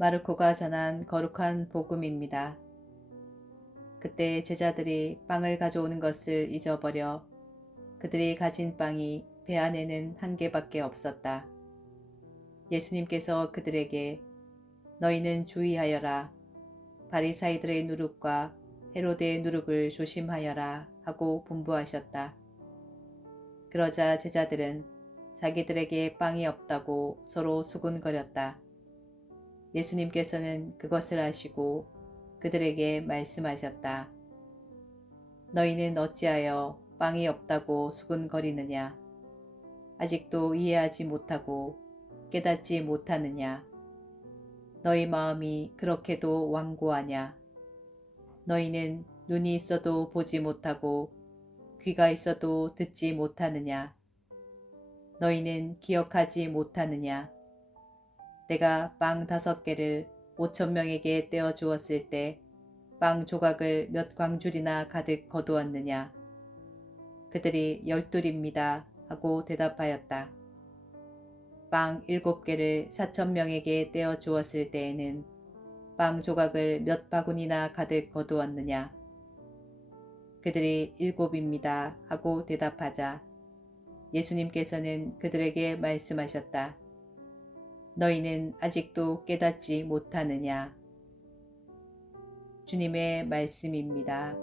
마르코가 전한 거룩한 복음입니다. 그때 제자들이 빵을 가져오는 것을 잊어버려 그들이 가진 빵이 배 안에는 한 개밖에 없었다. 예수님께서 그들에게 너희는 주의하여라. 바리사이들의 누룩과 헤로데의 누룩을 조심하여라 하고 분부하셨다. 그러자 제자들은 자기들에게 빵이 없다고 서로 수군거렸다. 예수님께서는 그것을 아시고 그들에게 말씀하셨다. 너희는 어찌하여 빵이 없다고 수군거리느냐? 아직도 이해하지 못하고 깨닫지 못하느냐? 너희 마음이 그렇게도 완고하냐? 너희는 눈이 있어도 보지 못하고 귀가 있어도 듣지 못하느냐? 너희는 기억하지 못하느냐? 내가 빵 다섯 개를 오천 명에게 떼어 주었을 때 빵 조각을 몇 광줄이나 가득 거두었느냐? 그들이 열둘입니다 하고 대답하였다. 빵 일곱 개를 사천 명에게 떼어 주었을 때에는 빵 조각을 몇 바구니나 가득 거두었느냐? 그들이 일곱입니다 하고 대답하자 예수님께서는 그들에게 말씀하셨다. 너희는 아직도 깨닫지 못하느냐? 주님의 말씀입니다.